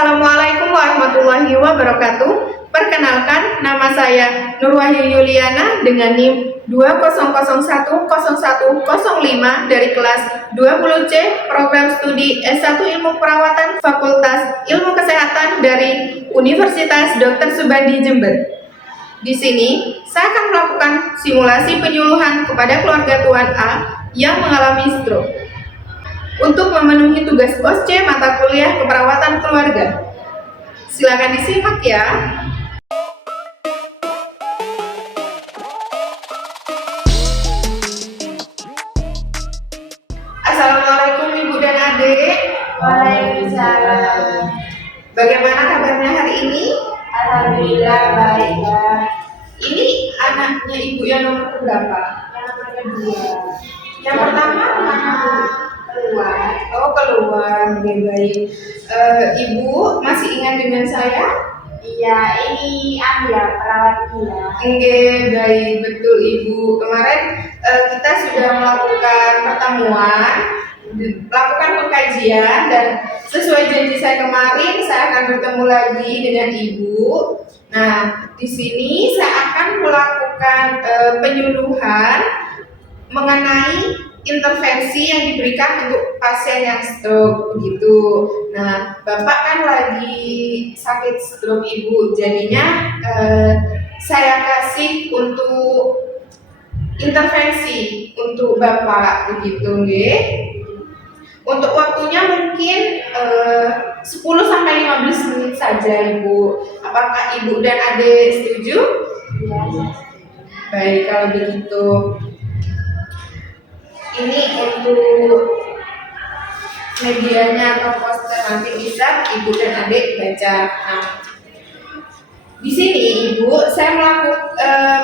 Assalamualaikum warahmatullahi wabarakatuh. Perkenalkan, nama saya Nurwahyu Yuliana dengan NIM 20010105 dari kelas 20C Program Studi S1 Ilmu Perawatan Fakultas Ilmu Kesehatan dari Universitas Dr. Subandi Jember. Di sini, saya akan melakukan simulasi penyuluhan kepada keluarga Tuan A yang mengalami stroke untuk memenuhi tugas OSCE mata kuliah keperawatan keluarga. Silakan disimak ya. Assalamualaikum Ibu dan Adik. Waalaikumsalam. Bagaimana kabarnya hari ini? Alhamdulillah baik. Ini anaknya Ibu yang nomor berapa? Yang nomor kedua. Yang pertama mana Bu? Keluar. Oh, keluar. Baik. Ibu masih ingat dengan saya? Iya, ini Amya perawat dia. Oke, baik, betul Ibu. Kemarin kita sudah melakukan pertemuan, melakukan pengkajian, dan sesuai janji saya kemarin, saya akan bertemu lagi dengan Ibu. Nah, di sini saya akan melakukan penyuluhan mengenai intervensi yang diberikan untuk pasien yang stroke begitu. Nah, Bapak kan lagi sakit stroke Ibu, jadinya saya kasih untuk intervensi untuk Bapak begitu, nggih. Untuk waktunya mungkin 10-15 menit saja Ibu. Apakah Ibu dan Adik setuju? Iya. Baik, kalau begitu. Ini untuk medianya atau poster, nanti bisa Ibu dan Adik baca. Nah, di sini Ibu saya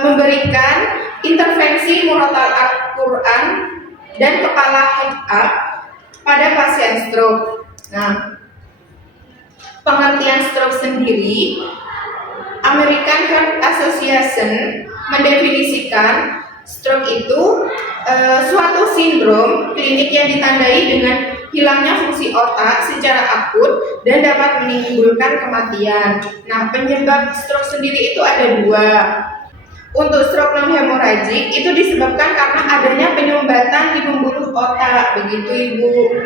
memberikan intervensi murotal Al-Quran dan kepala head up pada pasien stroke. Nah, pengertian stroke sendiri, American Heart Association mendefinisikan stroke itu suatu sindrom klinik yang ditandai dengan hilangnya fungsi otak secara akut dan dapat menimbulkan kematian. Nah, penyebab stroke sendiri itu ada dua. Untuk stroke non hemoragik itu disebabkan karena adanya penyumbatan di pembuluh otak, begitu Ibu.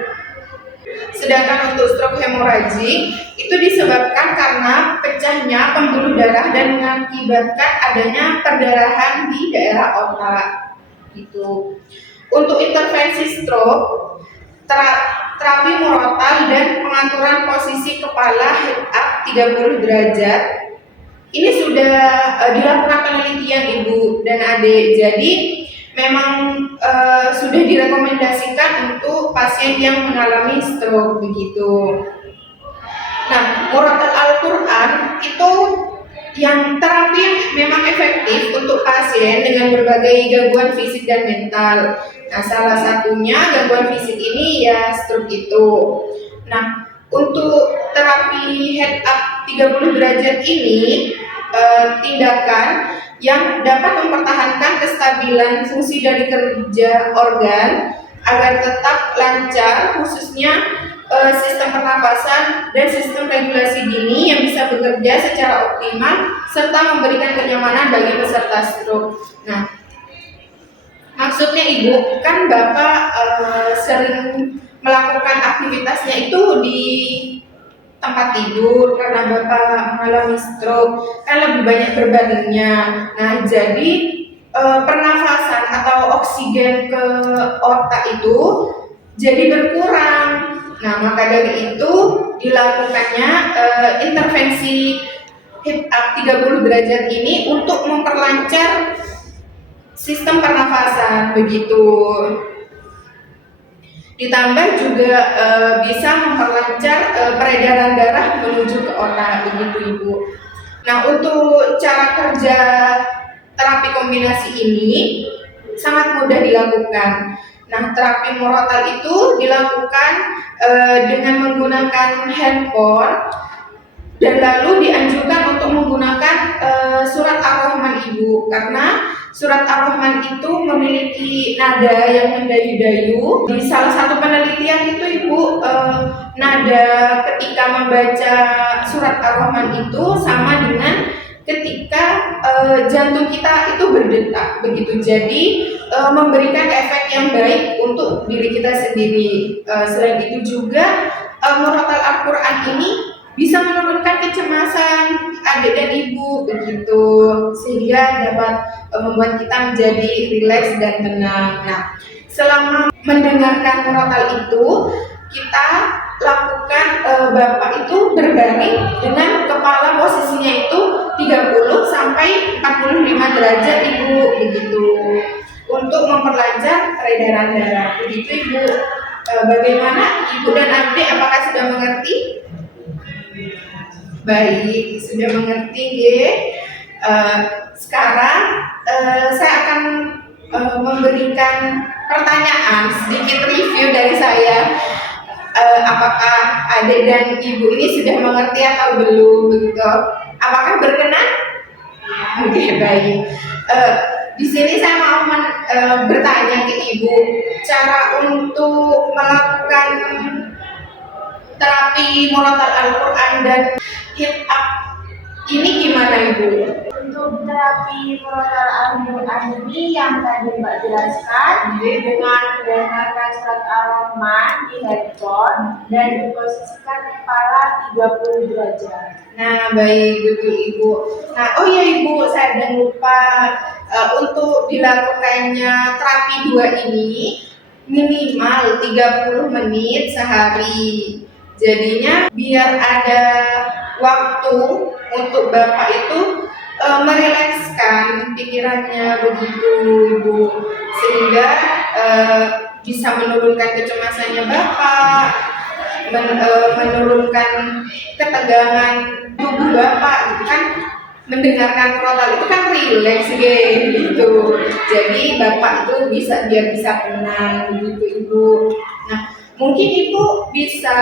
Sedangkan untuk stroke hemoragik itu disebabkan karena pecahnya pembuluh darah dan mengakibatkan adanya perdarahan di daerah otak. Gitu. Untuk intervensi stroke, terapi murotal dan pengaturan posisi kepala head up 30 derajat ini sudah dilakukan penelitian Ibu dan Adik. Jadi memang sudah direkomendasikan untuk pasien yang mengalami stroke begitu. Nah, murotal Al-Quran itu yang terapi memang efektif untuk pasien dengan berbagai gangguan fisik dan mental. Nah, salah satunya gangguan fisik ini ya stroke itu. Nah, untuk terapi head up 30 derajat ini tindakan yang dapat mempertahankan kestabilan fungsi dari kerja organ agar tetap lancar, khususnya sistem pernapasan dan sistem regulasi dini yang bisa bekerja secara optimal serta memberikan kenyamanan bagi peserta stroke. Nah, maksudnya Ibu, kan Bapak sering melakukan aktivitasnya itu di tempat tidur karena Bapak mengalami stroke, kan lebih banyak berbaringnya. Nah, jadi pernafasan atau oksigen ke otak itu jadi berkurang. Nah, maka dari itu dilakukannya intervensi head up 30 derajat ini untuk memperlancar sistem pernafasan begitu. Ditambah juga bisa memperlancar peredaran darah menuju ke otak begitu Ibu. Nah, untuk cara kerja terapi kombinasi ini sangat mudah dilakukan. Nah, terapi murotal itu dilakukan dengan menggunakan handphone dan lalu dianjurkan untuk menggunakan surat Ar-Rahman Ibu, karena surat Ar-Rahman itu memiliki nada yang mendayu-dayu. Di salah satu penelitian itu Ibu, nada ketika membaca surat Ar-Rahman itu sama dengan ketika jantung kita itu berdetak begitu. Jadi memberikan efek yang baik untuk diri kita sendiri. Selain itu juga murotal Al-Quran ini bisa menurunkan kecemasan adik dan ibu begitu, sehingga dapat membuat kita menjadi rileks dan tenang. Nah, selama mendengarkan murotal itu kita lakukan Bapak itu berbaring dengan kepala posisinya itu 30 sampai 45 derajat Ibu begitu, untuk memperlancar peredaran darah begitu Ibu. Bagaimana Ibu dan Adik, apakah sudah mengerti? Baik, sudah mengerti ya. Sekarang saya akan memberikan pertanyaan, sedikit review dari saya. Apakah adik dan ibu ini sudah mengerti atau belum begitu? Apakah berkenan? Oke, baik. Di sini saya mau bertanya ke ibu, cara untuk melakukan terapi murotal Al-Quran dan hit up ini gimana Ibu? Untuk terapi murotal Al-Quran ini yang tadi Mbak jelaskan dengan mendengarkan surat Ar-Rahman di headphone dan diposisikan kepala 30 derajat. Nah, baik, betul Ibu. Nah, oh ya Ibu, saya ada lupa, untuk dilakukannya terapi 2 ini minimal 30 menit sehari. Jadinya biar ada waktu untuk Bapak itu merilekskan pikirannya begitu Ibu, sehingga bisa menurunkan kecemasannya Bapak, menurunkan ketegangan tubuh Bapak gitu kan. Mendengarkan murotal itu kan rileks gitu. Jadi Bapak itu biar bisa tenang gitu Ibu. Nah, mungkin Ibu bisa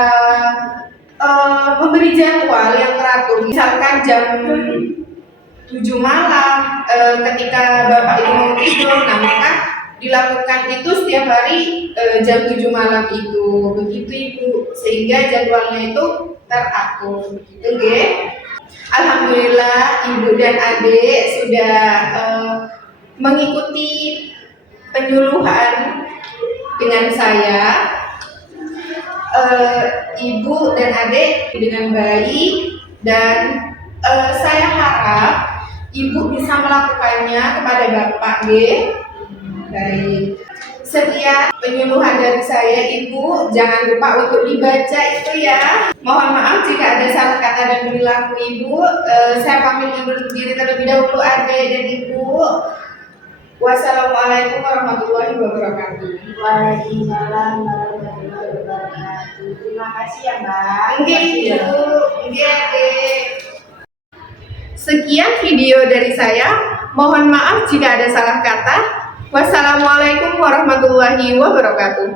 memberi jadwal yang teratur, misalkan jam 7 malam ketika Bapak itu mau tidur, nah maka dilakukan itu setiap hari jam 7 malam itu, begitu Ibu, sehingga jadwalnya itu teratur begitu ya. Alhamdulillah Ibu dan Adik sudah mengikuti penyuluhan dengan saya. Ibu dan Adik dengan baik, dan saya harap Ibu bisa melakukannya kepada Bapak ya. Baik. Sekian penyuluhan dari saya Ibu, jangan lupa untuk dibaca itu ya. Mohon maaf jika ada salah kata dan perilaku Ibu. Saya pamit undur diri terlebih dahulu Adik dan Ibu. Wassalamualaikum warahmatullahi wabarakatuh. Waalaikumsalam warahmatullahi wabarakatuh. Terima kasih ya Mbak. Oke Ibu, oke Adik. Sekian video dari saya. Mohon maaf jika ada salah kata. Wassalamualaikum warahmatullahi wabarakatuh.